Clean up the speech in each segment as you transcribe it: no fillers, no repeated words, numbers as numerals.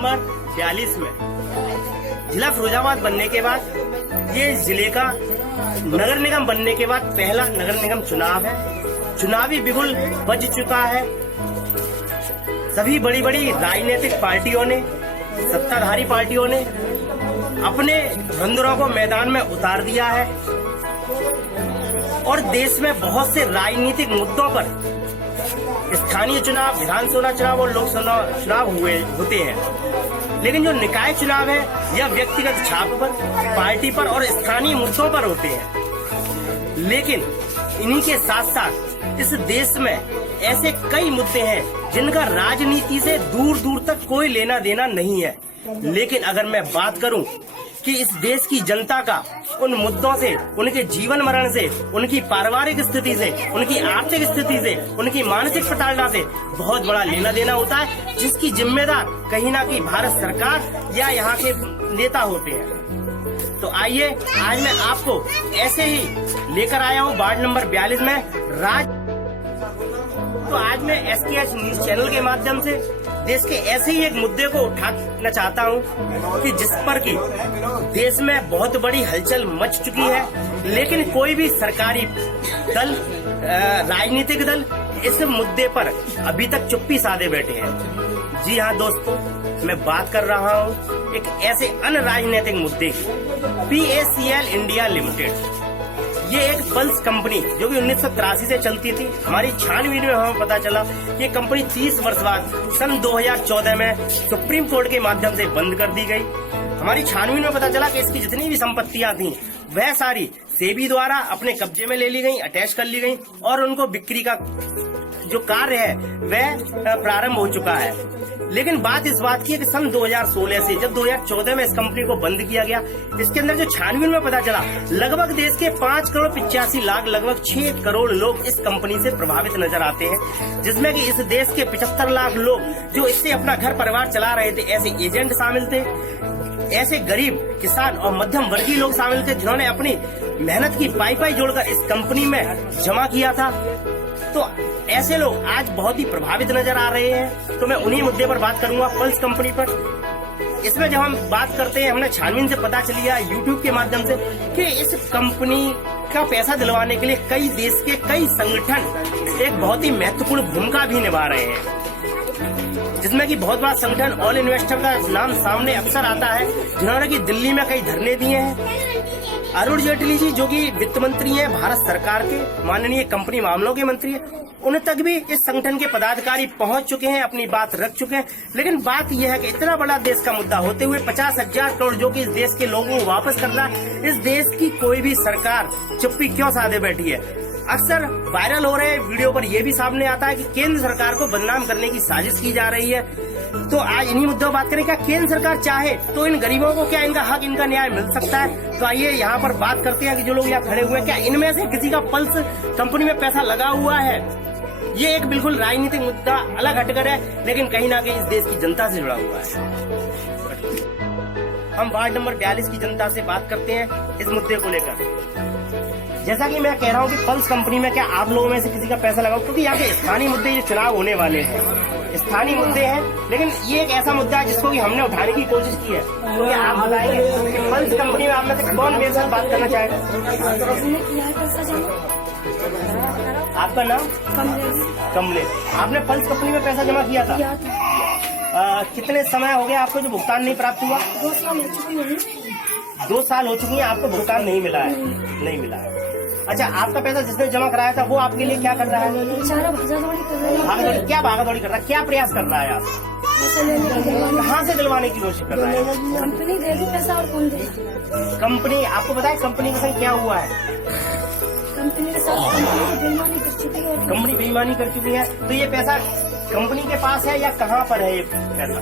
Number 42 में जिला फिरोजाबाद बनने के बाद ये जिले का नगर निगम बनने के बाद पहला नगर निगम चुनाव है। चुनावी बिगुल बज चुका है। सभी बड़ी बड़ी राजनीतिक पार्टियों ने, सत्ताधारी पार्टियों ने अपने धुरंधरों को मैदान में उतार दिया है और देश में बहुत से राजनीतिक मुद्दों पर स्थानीय चुनाव, विधानसभा चुनाव और लोकसभा चुनाव होते हैं, लेकिन जो निकाय चुनाव है यह व्यक्तिगत छाप पर, पार्टी पर और स्थानीय मुद्दों पर होते हैं। लेकिन इन्हीं के साथ साथ इस देश में ऐसे कई मुद्दे हैं जिनका राजनीति से दूर दूर तक कोई लेना देना नहीं है। लेकिन अगर मैं बात करूं कि इस देश की जनता का उन मुद्दों से, उनके जीवन मरण से, उनकी पारिवारिक स्थिति से, उनकी आर्थिक स्थिति से, उनकी मानसिक प्रताड़ना से बहुत बड़ा लेना देना होता है, जिसकी जिम्मेदार कहीं ना कहीं भारत सरकार या यहाँ के नेता होते हैं। तो आइए आज मैं आपको ऐसे ही लेकर आया हूँ वार्ड नंबर 42 में तो आज मैं SKH न्यूज चैनल के माध्यम से देश के ऐसे ही एक मुद्दे को उठाना चाहता हूं कि जिस पर कि देश में बहुत बड़ी हलचल मच चुकी है, लेकिन कोई भी सरकारी दल, राजनीतिक दल इस मुद्दे पर अभी तक चुप्पी साधे बैठे हैं। जी हाँ दोस्तों, मैं बात कर रहा हूं एक ऐसे अन्य राजनीतिक मुद्दे की। PACL इंडिया लिमिटेड ये एक पल्स कंपनी जो कि 1983 से चलती थी। हमारी छानबीन में हमें पता चला कि ये कंपनी 30 वर्ष बाद सन 2014 में सुप्रीम कोर्ट के माध्यम से बंद कर दी गई। हमारी छानबीन में पता चला कि इसकी जितनी भी संपत्तियां थी वह सारी सेबी द्वारा अपने कब्जे में ले ली गई, अटैच कर ली गई और उनको बिक्री का जो कार्य है वह प्रारंभ हो चुका है। लेकिन बात इस बात की है कि सन 2016 से जब 2014 में इस कंपनी को बंद किया गया, इसके अंदर जो छानबीन में पता चला लगभग देश के 5 करोड़ 85 लाख, लगभग 6 करोड़ लोग इस कंपनी से प्रभावित नजर आते हैं, जिसमें कि इस देश के 75 लाख लोग जो इससे अपना घर परिवार चला रहे थे, ऐसे एजेंट शामिल थे, ऐसे गरीब किसान और मध्यम वर्गीय लोग शामिल थे जिन्होंने अपनी मेहनत की पाई जोड़कर इस कंपनी में जमा किया था। तो ऐसे लोग आज बहुत ही प्रभावित नजर आ रहे हैं। तो मैं उन्हीं मुद्दे पर बात करूंगा, पल्स कंपनी पर। इसमें जब हम बात करते हैं, हमने छानबीन से पता चली है यूट्यूब के माध्यम से कि इस कंपनी का पैसा दिलवाने के लिए कई देश के कई संगठन एक बहुत ही महत्वपूर्ण भूमिका भी निभा रहे हैं, जिसमें कि बहुत बड़ा संगठन ऑल इन्वेस्टर का नाम सामने अक्सर आता है, जिन्होंने कि दिल्ली में कई धरने दिए हैं। अरुण जेटली जी जो कि वित्त मंत्री हैं भारत सरकार के, माननीय कंपनी मामलों के मंत्री हैं, उन तक भी इस संगठन के पदाधिकारी पहुंच चुके हैं, अपनी बात रख चुके हैं। लेकिन बात यह है कि इतना बड़ा देश का मुद्दा होते हुए 50,000 करोड़ जो कि इस देश के लोगों को वापस करना, इस देश की कोई भी सरकार चुप्पी क्यों साधे बैठी है। अक्सर वायरल हो रहे वीडियो पर यह भी सामने आता है कि केंद्र सरकार को बदनाम करने की साजिश की जा रही है। तो आज इन्हीं मुद्दों पर बात करें, क्या केंद्र सरकार चाहे तो इन गरीबों को क्या इनका हक, इनका न्याय मिल सकता है। तो आइए यहाँ पर बात करते हैं कि जो लोग यहाँ खड़े हुए हैं, क्या इनमें से किसी का पल्स कंपनी में पैसा लगा हुआ है। ये एक बिल्कुल राजनीतिक मुद्दा अलग हटकर है, लेकिन कहीं ना कहीं इस देश की जनता से जुड़ा हुआ है। हम वार्ड नंबर 42 की जनता से बात करते हैं इस मुद्दे को लेकर। जैसा कि मैं कह रहा हूँ कि पल्स कंपनी में क्या आप लोगों में से किसी का पैसा लगा, क्योंकि यहाँ के स्थानीय मुद्दे जो चुनाव होने वाले हैं, स्थानीय मुद्दे हैं, लेकिन ये एक ऐसा मुद्दा है जिसको कि हमने उठाने की कोशिश की है। क्योंकि आप बताएंगे कि पल्स कंपनी में आप में से कौन मेरे साथ बात करना चाहेगा। आपका नाम? कमलेश। आपने पल्स कंपनी में पैसा जमा किया था? कितने समय हो गया आपको जो भुगतान नहीं प्राप्त हुआ? 2 साल हो चुकी है। 2 साल हो चुकी है, आपको भुगतान नहीं मिला है? नहीं मिला है। अच्छा, आपका पैसा जिसने जमा कराया था वो आपके लिए क्या कर रहा है? भागादौड़ी कर रहा है। भागादौड़ी? क्या भागादौड़ी कर रहा है, क्या प्रयास कर रहा है आप? कहाँ से दिलवाने की कोशिश कर रहा है? कंपनी देगी पैसा और कौन देगा? कंपनी, आपको पता है कंपनी के संग क्या हुआ है? कंपनी के साथ बेईमानी कर चुकी है। कंपनी बेईमानी कर चुकी है। तो ये पैसा कंपनी के पास है या कहाँ पर है ये पैसा?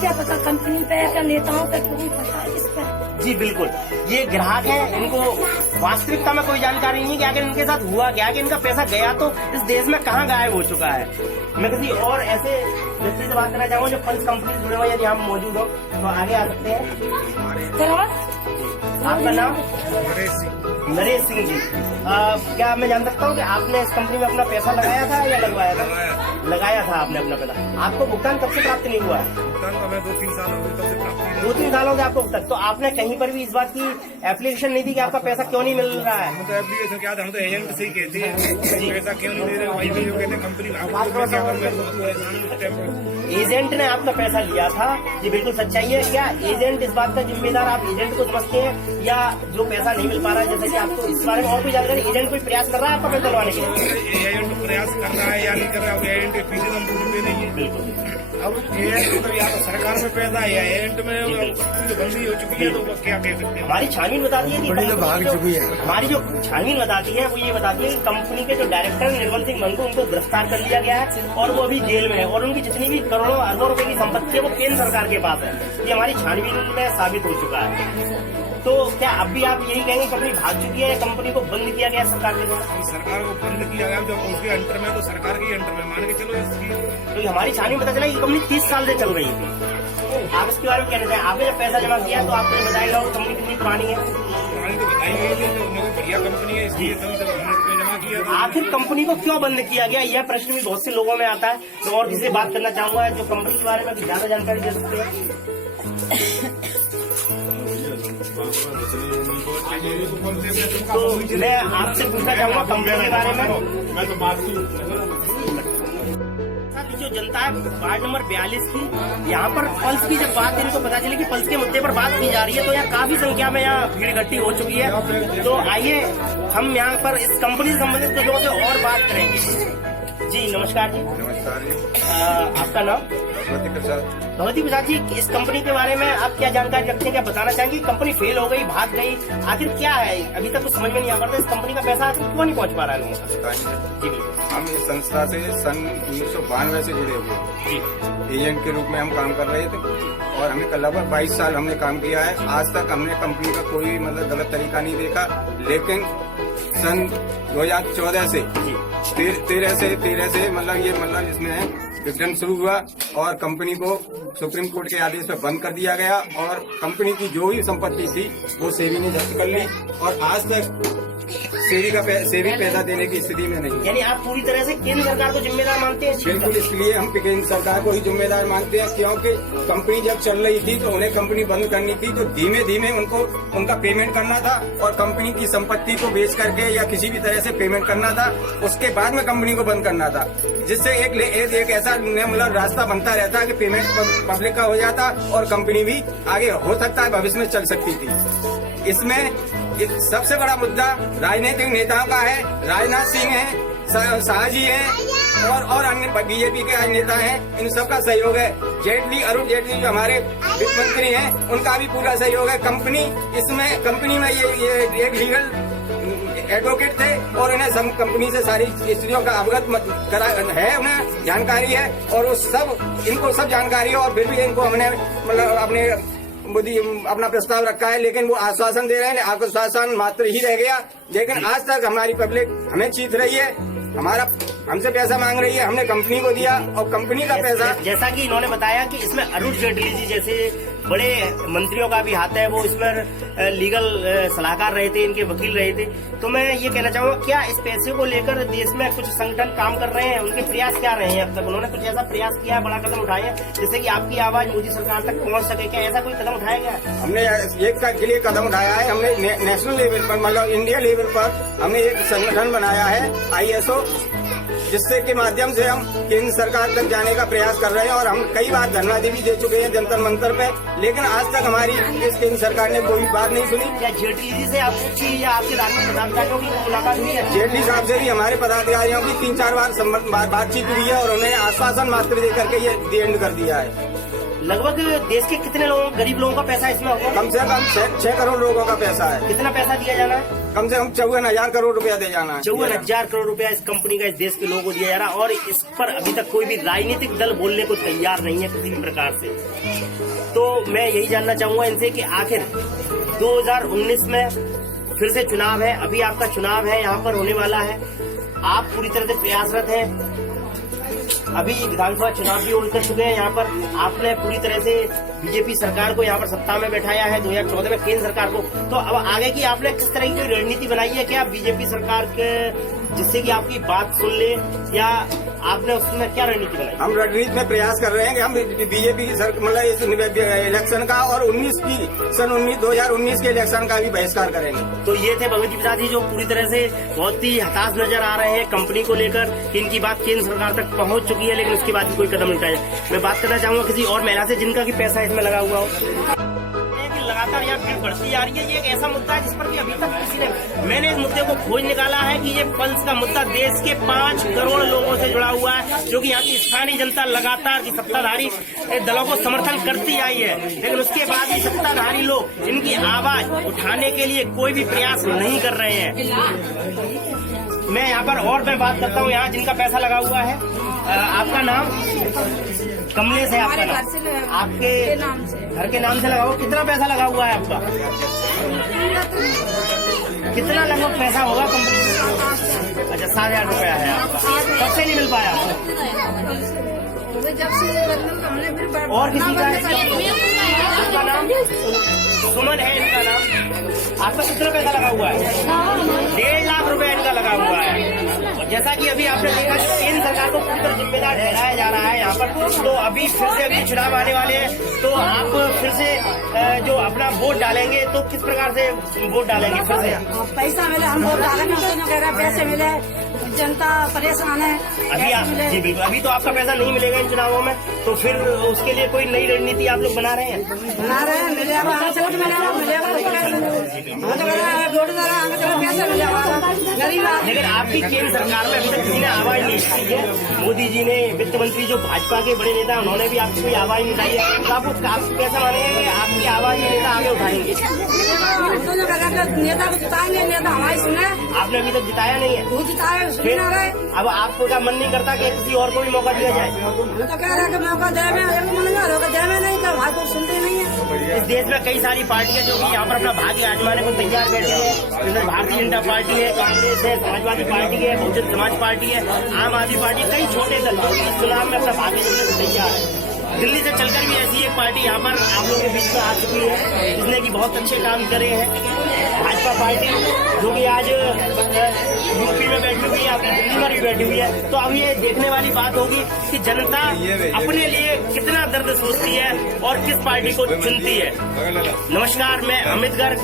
क्या पता कंपनी पे या नेताओं पे, क्यों पता है इस पर। जी बिल्कुल, ये ग्राहक है, इनको वास्तविकता में कोई जानकारी नहीं कि आखिर इनके साथ हुआ क्या, कि इनका पैसा गया तो इस देश में कहाँ गायब हो चुका है। मैं किसी और ऐसे व्यक्ति से बात करना चाहूँगा जो पल्स कंपनी से जुड़े हुए, यदि हम मौजूद हो तो आगे आ सकते हैं। आपका नाम? नरेश सिंह जी। क्या मैं जान सकता हूँ कि आपने इस कंपनी में अपना पैसा लगाया था या लगवाया था? लगाया था आपने अपना पैसा। आपको भुगतान कब से प्राप्त नहीं हुआ है? भुगतान हमें 2-3 साल हो गए तब से प्राप्ति नहीं। 2-3 सालों से आपको तक तो आपने कहीं पर भी इस बात की एप्लीकेशन नहीं दी कि आपका पैसा क्यों नहीं मिल रहा है? हम तो एप्लीकेशन क्या था, हम तो एजेंट से ही कहते हैं पैसा क्यों नहीं दे रहे, वही भी जो कहते हैं कंपनी आपको क्या कर रहे। एजेंट ने आपका पैसा लिया था, ये बिल्कुल सच्चाई है क्या? एजेंट इस बात का जिम्मेदार आप एजेंट को समझते हैं या जो पैसा नहीं मिल पा रहा है? जैसे कि आपको इस बारे में और कोई जानकारी, एजेंट कोई प्रयास कर रहा है आपका पैसा दिलवाने के लिए? एजेंट प्रयास कर रहा है या नहीं कर रहा है, एजेंट के पीछे हम पूछते नहीं है। बिल्कुल। अब एजेंट तो या तो सरकार में पैसा है या एजेंट में तो बंदी हो चुकी है, तो वो क्या कह सकते हैं। हमारी छानबीन बताती है कि बड़ी तो भाग चुकी है। हमारी जो छानबीन बताती है वो ये बताती है कि कंपनी के जो डायरेक्टर निर्मल सिंह मंगू उनको गिरफ्तार कर लिया गया है और वो अभी जेल में है और उनकी जितनी भी करोड़ों अरबों रुपए की संपत्ति है वो केंद्र सरकार के पास है। ये हमारी छानबीन में साबित हो चुका है। तो क्या अब भी आप यही कहेंगे कंपनी भाग चुकी है या कंपनी को बंद किया गया सरकार के द्वारा? सरकार को बंद किया गया, जब उसके अंडर में तो सरकार के अंडर में मान के चलो इसकी। तो हमारी छानबीन पता चला कि कंपनी 30 साल से चल रही थी। आप इसके बारे में कहना चाहें? आपने जब पैसा जमा किया तो आपने बताया होगा कंपनी कितनी पुरानी है? पुरानी तो बताई गई थी, तो उन्होंने बढ़िया कंपनी है इसलिए तभी तक हमने जमा किया था। आखिर कंपनी को क्यों बंद किया गया, यह प्रश्न भी बहुत से लोगों में आता है। तो और किसी से बात करना चाहूंगा जो कंपनी के बारे में ज्यादा जानकारी दे सकते हैं। तो मैं आपसे पूछना चाहूंगा कंपनी के बारे में। मैं तो बात जो जनता है वार्ड नंबर 42 की, यहाँ पर पल्स की जब बात इनको पता चली कि पल्स के मुद्दे पर बात की जा रही है तो यहाँ काफी संख्या में यहाँ भीड़ इकट्ठी हो चुकी है। तो आइए हम यहाँ पर इस कंपनी से संबंधित कुछ लोगों से और बात करेंगे। जी नमस्कार जी। नमस्कार जी। आपका नाम? भगवती प्रसाद। भगवती प्रसाद जी, इस कंपनी के बारे में आप क्या जानकारी रखते हैं, क्या बताना चाहेंगे? कंपनी फेल हो गई, भाग गई, आखिर क्या है? अभी तक कुछ समझ में नहीं आ पा इस कंपनी का पैसा क्यों नहीं पहुंच पा रहा है लोगों तक? जी बिल्कुल। हम इस संस्था से सन 1992 से जुड़े हुए हैं। जी एजेंट के रूप में हम काम कर रहे थे और हमें लगभग 22 साल हमने काम किया है। आज तक हमने कंपनी का कोई मतलब गलत तरीका नहीं देखा, लेकिन सन 2014 से 13 से मतलब इसमें विघटन शुरू हुआ और कंपनी को सुप्रीम कोर्ट के आदेश पर बंद कर दिया गया और कंपनी की जो भी संपत्ति थी वो सेबी ने जब्त कर ली और आज तक सेबी पैसा देने की स्थिति में नहीं है। यानी आप पूरी तरह से केंद्र सरकार को जिम्मेदार मानते हैं? बिल्कुल, इसलिए हम केंद्र सरकार को ही जिम्मेदार मानते हैं, क्योंकि कंपनी जब चल रही थी तो उन्हें कंपनी बंद करनी थी तो धीमे धीमे उनको उनका पेमेंट करना था और कंपनी की संपत्ति को बेच करके या किसी भी तरह से पेमेंट करना था, उसके बाद में कंपनी को बंद करना था, जिससे एक ऐसा मतलब रास्ता बनता रहता कि पेमेंट पब्लिक का हो जाता और कंपनी भी आगे हो सकता है भविष्य में चल सकती थी। इसमें सबसे बड़ा मुद्दा राजनीतिक नेताओं का है। राजनाथ सिंह है, शाह जी है और अन्य बीजेपी के नेता हैं, इन सबका सहयोग है। अरुण जेटली जो हमारे वित्त मंत्री हैं, उनका भी पूरा सहयोग है। कंपनी में ये एक लीगल एडवोकेट थे और उन्हें कंपनी से सारी स्थितियों का अवगत है, उन्हें जानकारी है और इनको सब जानकारी है और फिर भी इनको हमने मतलब अपना प्रस्ताव रखा है, लेकिन वो आश्वासन दे रहे हैं, आश्वासन मात्र ही रह गया। लेकिन आज तक हमारी पब्लिक हमें जीत रही है, हमसे पैसा मांग रही है, हमने कंपनी को दिया और कंपनी का पैसा। जैसा कि इन्होंने बताया कि इसमें अरुण जेटली जी जैसे बड़े मंत्रियों का भी हाथ है, वो इसमें लीगल सलाहकार रहे थे, इनके वकील रहे थे। तो मैं ये कहना चाहूंगा, क्या इस पैसे को लेकर देश में कुछ संगठन काम कर रहे हैं? उनके प्रयास क्या रहे हैं अब तक? उन्होंने कुछ ऐसा प्रयास किया है, बड़ा कदम उठाए हैं जिससे कि आपकी आवाज मोदी सरकार तक पहुंच सके? क्या ऐसा कोई कदम उठाया गया? हमने एक के लिए कदम उठाया है। हमने नेशनल लेवल पर मतलब इंडिया लेवल पर हमने एक संगठन बनाया है ISO, जिससे के माध्यम से हम केंद्र सरकार तक जाने का प्रयास कर रहे हैं और हम कई बार धरना भी दे चुके हैं जंतर मंतर पे, लेकिन आज तक हमारी इस केंद्र सरकार ने कोई बात नहीं सुनी। क्या जेटली जी से आपकी या आपके राजनीतिक पदाधिकारियों की मुलाकात हुई है? जेटली साहब से भी हमारे पदाधिकारियों की 3-4 बार बातचीत हुई है और उन्हें आश्वासन मात्र दे करके ये एंड कर दिया है। लगभग देश के कितने लोगों, गरीब लोगों का पैसा इसमें होगा? कम से कम 6 करोड़ लोगों का पैसा है। कितना पैसा दिया जाना है? कम से कम 54,000 करोड़ रुपया दे जाना है। 54,000 करोड़ रुपया इस कंपनी का इस देश के लोगों को दिया जा रहा है और इस पर अभी तक कोई भी राजनीतिक दल बोलने को तैयार नहीं है किसी भी प्रकार से। तो मैं यही जानना चाहूंगा इनसे कि आखिर 2019 में फिर से चुनाव है, अभी आपका चुनाव है यहाँ पर होने वाला है, आप पूरी तरह से प्रयासरत हैं। अभी विधानसभा चुनाव भी उड़ कर चुके हैं यहाँ पर, आपने पूरी तरह से बीजेपी सरकार को यहाँ पर सत्ता में बैठाया है 2014 में केंद्र सरकार को। तो अब आगे की आपने किस तरह की रणनीति बनाई है? क्या बीजेपी सरकार के जिससे कि आपकी बात सुन ले, या आपने उसमें क्या रणनीति बनाई? हम रणनीति में प्रयास कर रहे हैं कि हम बीजेपी की मतलब इस इलेक्शन का और 2019 के इलेक्शन का भी बहिष्कार करेंगे। तो ये थे भगवती प्रसाद जी, जो पूरी तरह से बहुत ही हताश नजर आ रहे हैं कंपनी को लेकर कि इनकी बात केंद्र सरकार तक पहुंच चुकी है, लेकिन उसके बाद भी कोई कदम नहीं उठाया। मैं बात करना चाहूंगा किसी और महिला से जिनका की पैसा इसमें लगा हुआ हो। लगातार यहाँ भीड़ बढ़ती जा रही है, ये एक ऐसा मुद्दा है जिस पर भी अभी तक किसी ने, मैंने इस मुद्दे को खोज निकाला है कि ये पल्स का मुद्दा देश के 5 करोड़ लोगों से जुड़ा हुआ है, जो कि यहाँ की स्थानीय जनता लगातार की सत्ताधारी दलों को समर्थन करती आई है, लेकिन उसके बाद भी सत्ताधारी लोग इनकी आवाज उठाने के लिए कोई भी प्रयास नहीं कर रहे हैं। मैं यहाँ पर और मैं बात करता हूँ यहाँ जिनका पैसा लगा हुआ है। आपका नाम? कमलेश है आपका नाम? आपके घर के नाम से लगा हुआ, कितना पैसा लगा हुआ है आपका? कितना लगभग पैसा होगा कंपनी में? अच्छा, 7,000 रुपया है आपका। कब से नहीं मिल पाया? और किसी का? आपका नाम सुमन है, इनका नाम। आपका कितना पैसा लगा हुआ है? 1.5 लाख रुपया इनका लगा हुआ है। जैसा कि अभी आपने देखा कि केंद्र सरकार को पूरी तरह जिम्मेदार ठहराया जा रहा है यहाँ पर, तो अभी फिर से अभी चुनाव आने वाले हैं, तो आप फिर से जो अपना वोट डालेंगे तो किस प्रकार से वोट डालेंगे? फिर से पैसा मिले हम वोट डालेंगे, पैसे मिले, जनता परेशान है। जी बिल्कुल, अभी तो आपका पैसा नहीं मिलेगा इन चुनावों में, तो फिर उसके लिए कोई नई रणनीति आप लोग बना रहे हैं? लेकिन आपकी केंद्र सरकार में अभी तक किसी ने आवाज नहीं उठाई है। मोदी जी ने, वित्त मंत्री जो भाजपा के बड़े नेता, उन्होंने भी आपकी कोई आवाज नहीं उठाई है, तो आपको कैसा मानेंगे कि आपकी आवाज ही नेता आगे उठाएंगे? नेता को जिताएंगे, नेता हमारी सुने। आपने अभी तक जिताया नहीं है, वो जिताए सुन ना रहे। अब आपका मन नहीं करता कि किसी और को भी मौका दिया जाए? हम तो कह रहे हैं कि मौका दे में, दे में नहीं, तो हमारे को सुनते नहीं है। इस देश में कई सारी पार्टियां जो कि यहाँ पर अपना भाग्य आजमाने को तैयार बैठी है, जिसमें भारतीय जनता पार्टी है, कांग्रेस है, समाजवादी पार्टी है, बहुजन समाज पार्टी है, आम आदमी पार्टी, कई छोटे दल जो इस चुनाव में अपना भाग्य आजमाने को तैयार है। दिल्ली से चलकर भी ऐसी एक पार्टी यहाँ पर आप लोगों के बीच में आ चुकी है, जिसने की बहुत अच्छे काम करे हैं। भाजपा पार्टी जो कि आज यूपी में बैठी हुई है, अपनी दिल्ली में भी बैठी हुई है, तो अब ये देखने वाली बात होगी कि जनता अपने लिए कितना दर्द सोचती है और किस पार्टी को चुनती है। नमस्कार, मैं अमित गर्ग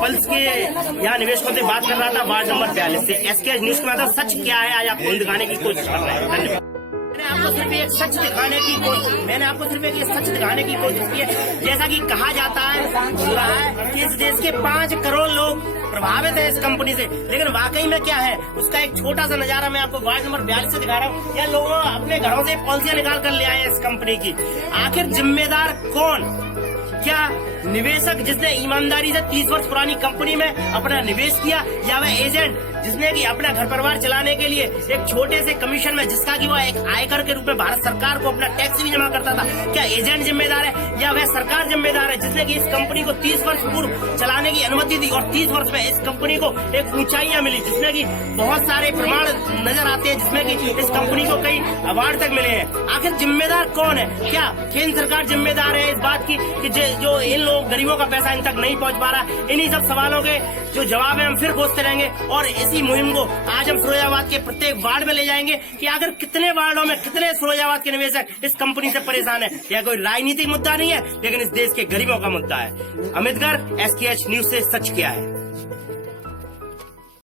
पल्स के यहाँ निवेशकों से बात कर रहा था, वार्ड नंबर 42 से। SKH न्यूज के माध्यम सच क्या है आज आपको दिखाने की कोशिश कर रहे हैं। धन्यवाद। मैंने आपको सिर्फ एक सच दिखाने की कोशिश की है। जैसा कि कहा जाता है कि इस देश के 5 करोड़ लोग प्रभावित है इस कंपनी से, लेकिन वाकई में क्या है उसका एक छोटा सा नजारा मैं आपको वार्ड नंबर 42 से दिखा रहा हूँ। यह लोग अपने घरों से पॉलिसियां निकाल कर ले आए हैं इस कंपनी की। आखिर जिम्मेदार कौन? क्या निवेशक जिसने ईमानदारी से 30 वर्ष पुरानी कंपनी में अपना निवेश किया, या वह एजेंट जिसने कि अपना घर परिवार चलाने के लिए एक छोटे से कमीशन में, जिसका कि वह एक आयकर के रूप में भारत सरकार को अपना टैक्स भी जमा करता था, क्या एजेंट जिम्मेदार है या वह सरकार जिम्मेदार है जिसने कि इस कंपनी को 30 वर्ष पूर्व चलाने की अनुमति दी और 30 वर्ष में इस कंपनी को एक ऊंचाइयां मिली, जिसमें कि बहुत सारे प्रमाण नजर आते हैं, जिसमें कि इस कंपनी को कई अवार्ड तक मिले हैं। आखिर जिम्मेदार कौन है? क्या केंद्र सरकार जिम्मेदार है इस बात की कि जो इन लोग गरीबों का पैसा इन तक नहीं पहुंच पा रहा? इन्हीं सब सवालों के जो जवाब है हम फिर खोजते रहेंगे और इसी मुहिम को आज हम फिरोजाबाद के प्रत्येक वार्ड में ले जाएंगे कि आखिर कितने वार्डों में कितने फिरोजाबाद के निवेशक इस कंपनी से परेशान है। यह कोई राजनीतिक मुद्दा नहीं है, लेकिन इस देश के गरीबों का मुद्दा है। अमित गर्ग, SKH न्यूज से सच क्या है।